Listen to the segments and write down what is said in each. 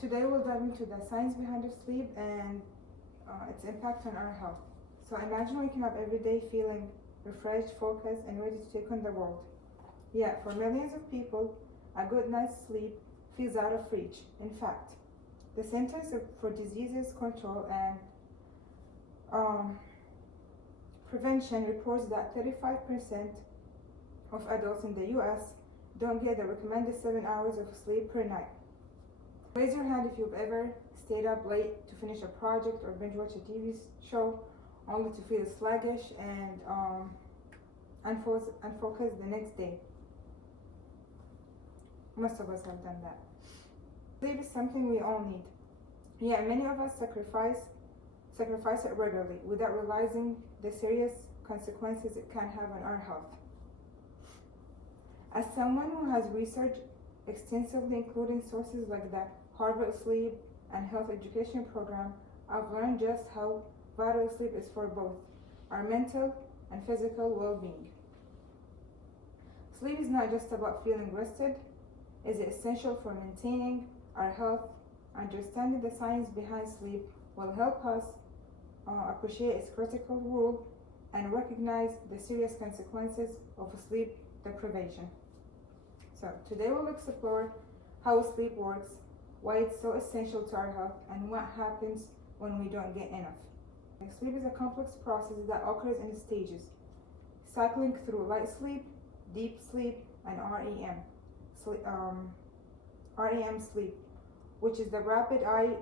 Today we'll dive into the science behind of sleep and its impact on our health. So imagine waking up every day feeling refreshed, focused, and ready to take on the world. Yet, for millions of people, a good night's sleep feels out of reach. In fact, the Centers for Diseases Control and Prevention reports that 35% of adults in the US don't get the recommended 7 hours of sleep per night. Raise your hand if you've ever stayed up late to finish a project or binge watch a TV show only to feel sluggish and unfocused the next day. Most of us have done that. Sleep is something we all need. Yet many of us sacrifice it regularly without realizing the serious consequences it can have on our health. As someone who has researched extensively, including sources like the Harvard Sleep and Health Education Program, I've learned just how vital sleep is for both our mental and physical well-being. Sleep is not just about feeling rested, it is essential for maintaining our health. Understanding the science behind sleep will help us appreciate its critical role and recognize the serious consequences of sleep deprivation. So today we'll explore how sleep works, why it's so essential to our health, and what happens when we don't get enough. Sleep is a complex process that occurs in stages, cycling through light sleep, deep sleep, and REM sleep, which is the rapid eye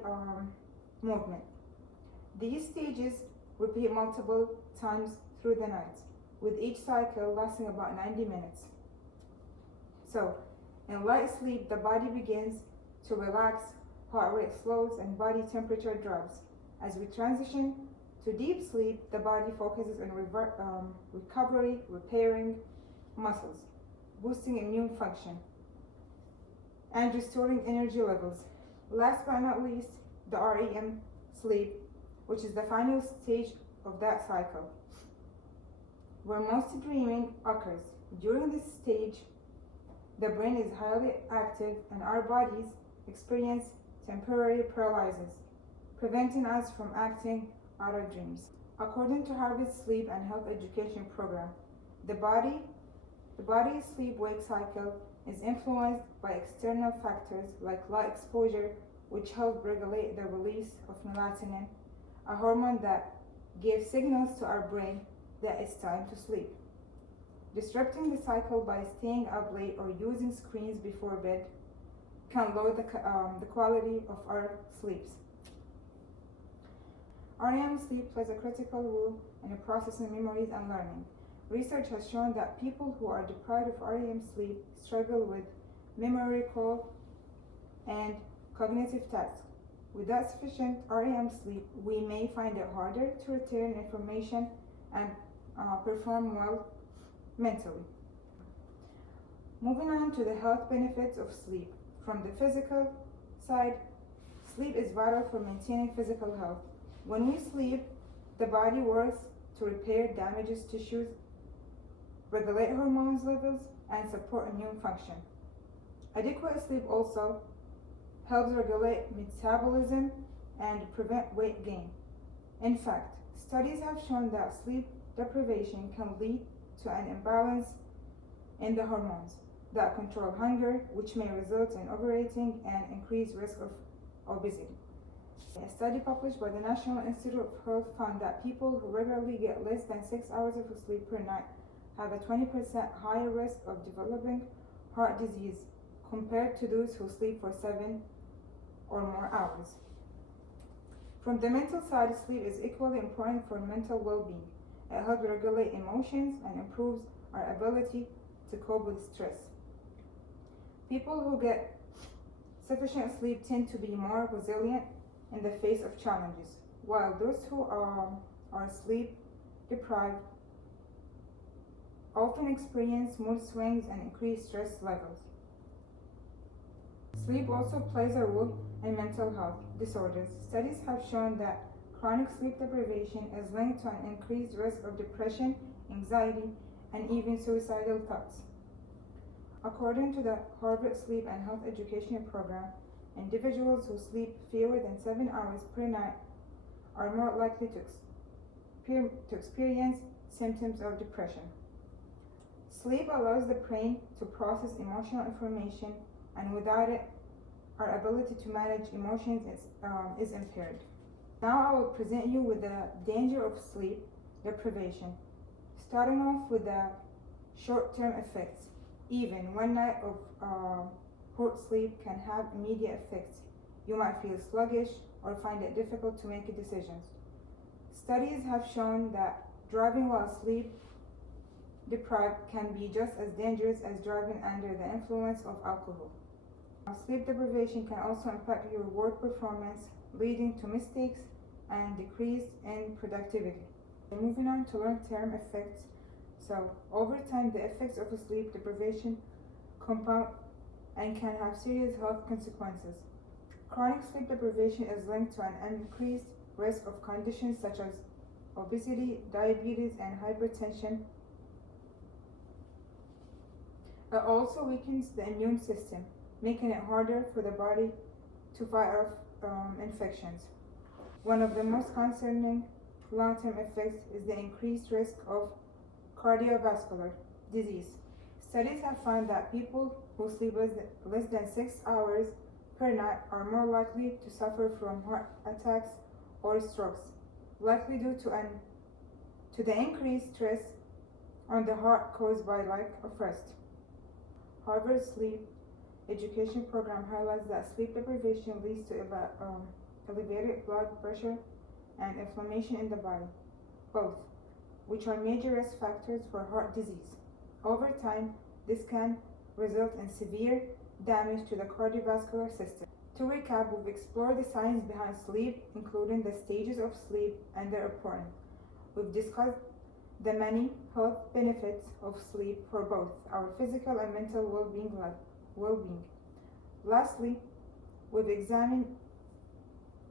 movement. These stages repeat multiple times through the night, with each cycle lasting about 90 minutes. So, in light sleep, the body begins to relax, heart rate slows, and body temperature drops. As we transition to deep sleep, the body focuses on recovery, repairing muscles, boosting immune function, and restoring energy levels. Last but not least, the REM sleep, which is the final stage of that cycle, where most dreaming occurs. During this stage, the brain is highly active and our bodies experience temporary paralysis, preventing us from acting out our dreams. According to Harvard Sleep and Health Education Program, the body's sleep-wake cycle is influenced by external factors like light exposure, which help regulate the release of melatonin, a hormone that gives signals to our brain that it's time to sleep. Disrupting the cycle by staying up late or using screens before bed can lower the quality of our sleeps. REM sleep plays a critical role in processing memories and learning. Research has shown that people who are deprived of REM sleep struggle with memory recall and cognitive tasks. Without sufficient REM sleep, we may find it harder to retain information and perform well mentally. Moving on to the health benefits of sleep. From the physical side, sleep is vital for maintaining physical health. When we sleep, the body works to repair damaged tissues, regulate hormones levels, and support immune function. Adequate sleep also helps regulate metabolism and prevent weight gain. In fact, studies have shown that sleep deprivation can lead to an imbalance in the hormones that control hunger, which may result in overeating and increased risk of obesity. A study published by the National Institute of Health found that people who regularly get less than 6 hours of sleep per night have a 20% higher risk of developing heart disease compared to those who sleep for 7 or more hours. From the mental side, sleep is equally important for mental well-being. It helps regulate emotions and improves our ability to cope with stress. People who get sufficient sleep tend to be more resilient in the face of challenges, while those who are sleep deprived often experience mood swings and increased stress levels. Sleep also plays a role in mental health disorders. Studies have shown that chronic sleep deprivation is linked to an increased risk of depression, anxiety, and even suicidal thoughts. According to the Harvard Sleep and Health Education Program, Individuals who sleep fewer than 7 hours per night are more likely to experience symptoms of depression. Sleep allows the brain to process emotional information, and without it, our ability to manage emotions is impaired. Now I will present you with the danger of sleep deprivation. Starting off with the short-term effects. Even one night of poor sleep can have immediate effects. You might feel sluggish or find it difficult to make decisions. Studies have shown that driving while sleep deprived can be just as dangerous as driving under the influence of alcohol. Sleep deprivation can also impact your work performance, leading to mistakes and decrease in productivity. Moving on to long-term effects. So, over time, the effects of sleep deprivation compound and can have serious health consequences. Chronic sleep deprivation is linked to an increased risk of conditions such as obesity, diabetes, and hypertension. It also weakens the immune system, making it harder for the body to fight off infections. One of the most concerning long-term effects is the increased risk of cardiovascular disease. Studies have found that people who sleep less than 6 hours per night are more likely to suffer from heart attacks or strokes, likely due to the increased stress on the heart caused by lack of rest. Harvard's sleep education program highlights that sleep deprivation leads to elevated blood pressure and inflammation in the body, both which are major risk factors for heart disease. Over time, this can result in severe damage to the cardiovascular system. To recap, we've explored the science behind sleep, including the stages of sleep and their importance. We've discussed the many health benefits of sleep for both our physical and mental well-being. Lastly, we've examined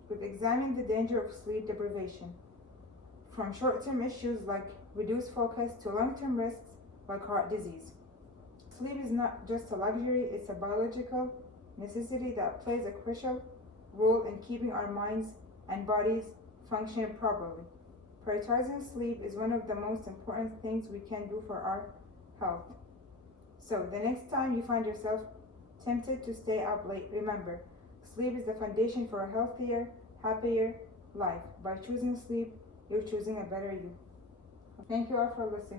the danger of sleep deprivation, from short-term issues like reduced focus to long-term risks like heart disease. Sleep is not just a luxury, it's a biological necessity that plays a crucial role in keeping our minds and bodies functioning properly. Prioritizing sleep is one of the most important things we can do for our health. So, the next time you find yourself tempted to stay up late, remember, sleep is the foundation for a healthier, happier life. By choosing sleep, you're choosing a better you. Thank you all for listening.